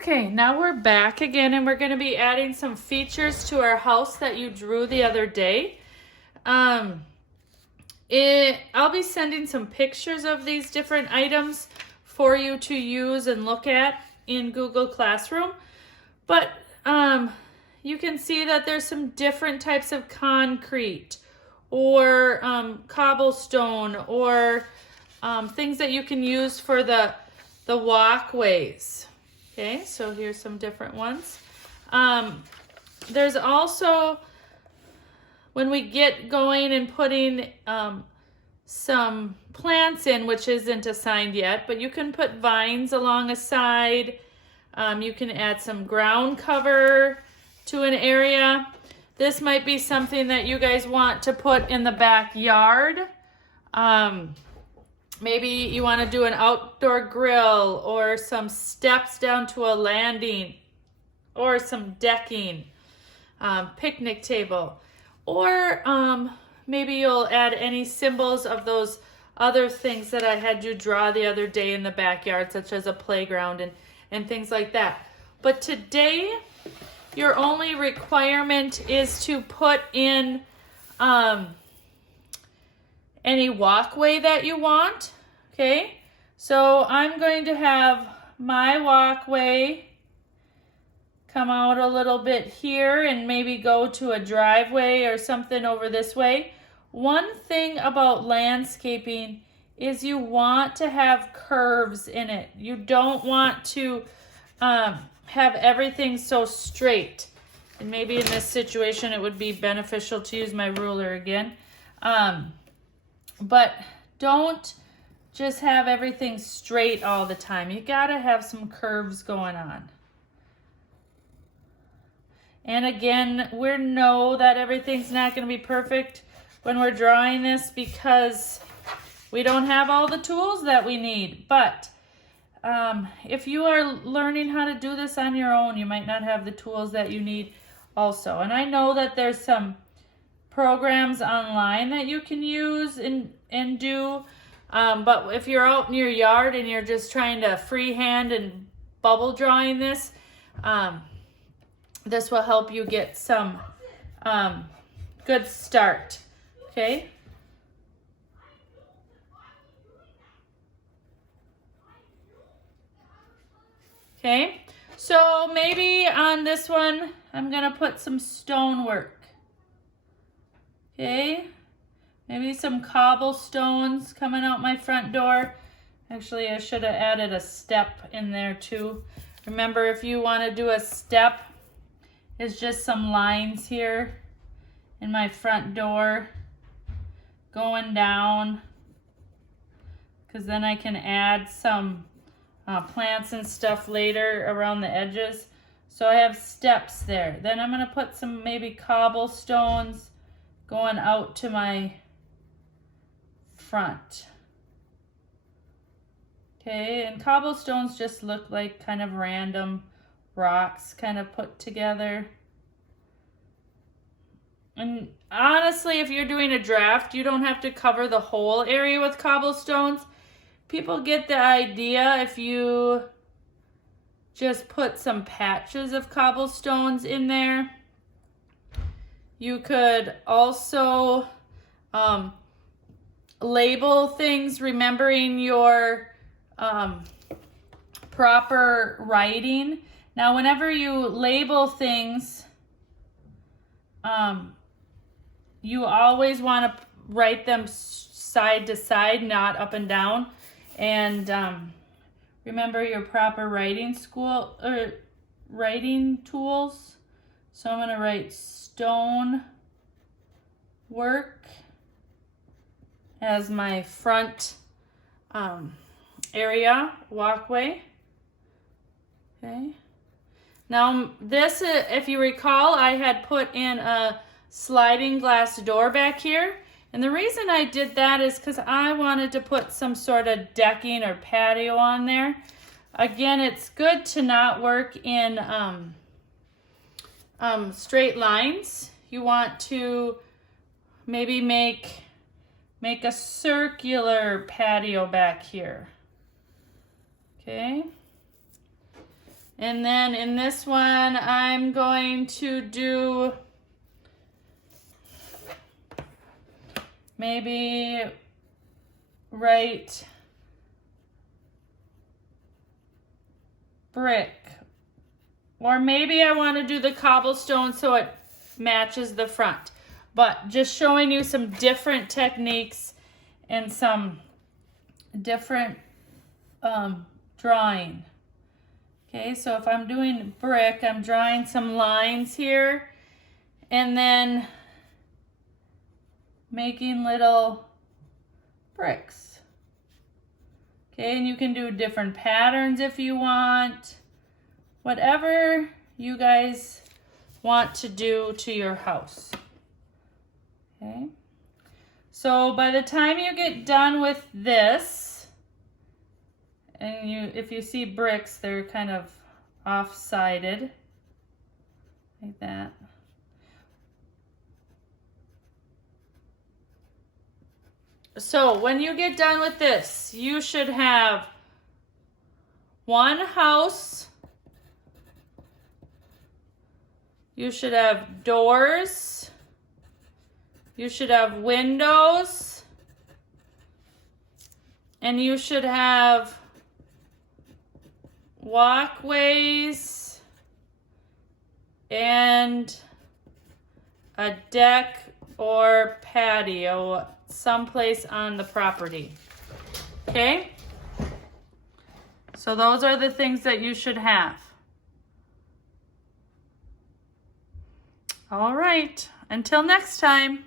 Okay, now we're back again and we're going to be adding some features to our house that you drew the other day. I'll be sending some pictures of these different items for you to use and look at in Google Classroom. But you can see that there's some different types of concrete or cobblestone or things that you can use for the walkways. Okay, so here's some different ones. There's also, when we get going and putting some plants in, which isn't assigned yet, but you can put vines along a side. You can add some ground cover to an area. This might be something that you guys want to put in the backyard. Maybe you want to do an outdoor grill or some steps down to a landing or some decking, picnic table. Or maybe you'll add any symbols of those other things that I had you draw the other day in the backyard, such as a playground and things like that. But today, your only requirement is to put in any walkway that you want. Okay, so I'm going to have my walkway come out a little bit here and maybe go to a driveway or something over this way. One thing about landscaping is you want to have curves in it. You don't want to have everything so straight. And maybe in this situation it would be beneficial to use my ruler again. But don't just have everything straight all the time. You gotta have some curves going on. And again, we know that everything's not gonna be perfect when we're drawing this because we don't have all the tools that we need. But if you are learning how to do this on your own, you might not have the tools that you need also. And I know that there's some programs online that you can use and do. But if you're out in your yard and you're just trying to freehand and bubble drawing this, this will help you get some good start. Okay. Okay, so maybe on this one, I'm gonna put some stonework. Okay, maybe some cobblestones coming out my front door. Actually, I should have added a step in there too. Remember, if you want to do a step, it's just some lines here in my front door going down, because then I can add some plants and stuff later around the edges. So I have steps there. Then I'm going to put some maybe cobblestones going out to my front. Okay, and cobblestones just look like kind of random rocks kind of put together. And honestly, if you're doing a draft, you don't have to cover the whole area with cobblestones. People get the idea if you just put some patches of cobblestones in there. You could also label things, remembering your proper writing. Now, whenever you label things, you always want to write them side to side, not up and down. And remember your proper writing tools. So I'm going to write stone work as my front area walkway. Okay. Now this, if you recall, I had put in a sliding glass door back here. And the reason I did that is because I wanted to put some sort of decking or patio on there. Again, it's good to not work in straight lines. You want to maybe make a circular patio back here. Okay. And then in this one, I'm going to do maybe write brick. Or maybe I want to do the cobblestone so it matches the front. But just showing you some different techniques and some different drawing. Okay, so if I'm doing brick, I'm drawing some lines here and then making little bricks. Okay, and you can do different patterns if you want. Whatever you guys want to do to your house. Okay, so by the time you get done with this, and if you see bricks, they're kind of off-sided, like that. So when you get done with this, you should have one house. You should have doors. You should have windows. And you should have walkways and a deck or patio someplace on the property. Okay? So those are the things that you should have. All right, until next time.